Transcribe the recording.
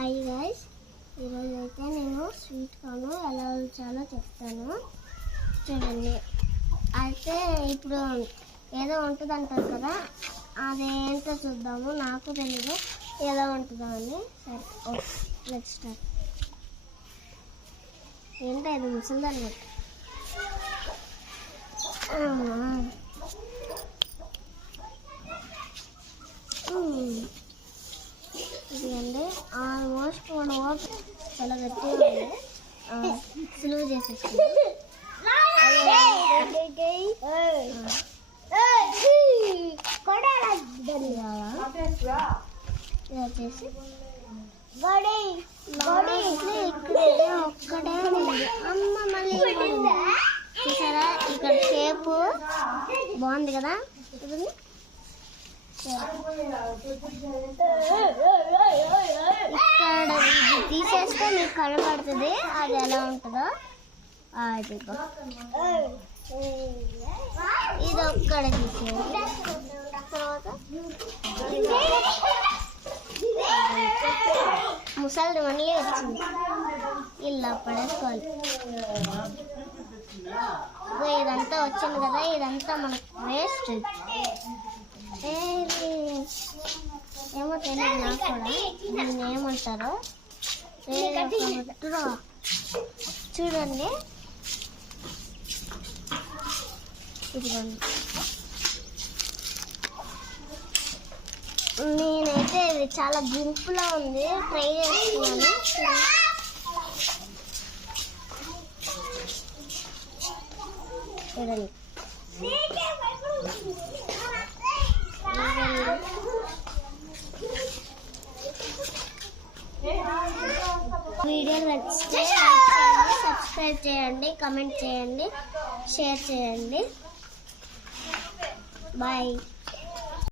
Hi guys, ఈరోజు అయితే నేను స్వీట్ కార్న్ ఎలా ఉంచాలో చెప్తాను చూడండి. అయితే ఇప్పుడు ఏదో ఉంటుంది అంటారు కదా, అదేంటో చూద్దాము. నాకు తెలియదు ఎలా ఉంటుందో అని. సరే ఓకే, లెట్స్ స్టార్ట్. ఏంటో ఇది ముసలిదాన్ని ఇదిగండి. ఆల్మోస్ట్ 1 hour చాలా గట్టిగా ఉంది. సులువు చేసేసుకుంది. ఇలా చేసి ఇక్కడే ఒక్కడే ఉంది. అమ్మ మళ్ళీ చూసారా, ఇక్కడ షేపు బాగుంది కదా. ఇక్కడ ఇది తీసేస్తే మీకు కనపడుతుంది అది ఎలా ఉంటుందో. అదిగో ఇది ఒక్కడ తీసేయండి. తర్వాత ముసలిది మళ్ళీ వచ్చింది, ఇలా పడేసుకోవాలి. ఇదంతా వచ్చింది కదా, ఇదంతా మనకు వేస్ట్. ఏమో తెలియదు నాకు కూడా, దీన్ని ఏమంటారో. చూడండి, ఇదిగోండి. నేనైతే ఇది చాలా గుంపులో ఉంది, ట్రై చేస్తున్నాను. చూడండి, వీడియో నచ్చితే లైక్ చేయండి, సబ్స్క్రైబ్ చేయండి, కామెంట్ చేయండి, షేర్ చేయండి. బాయ్.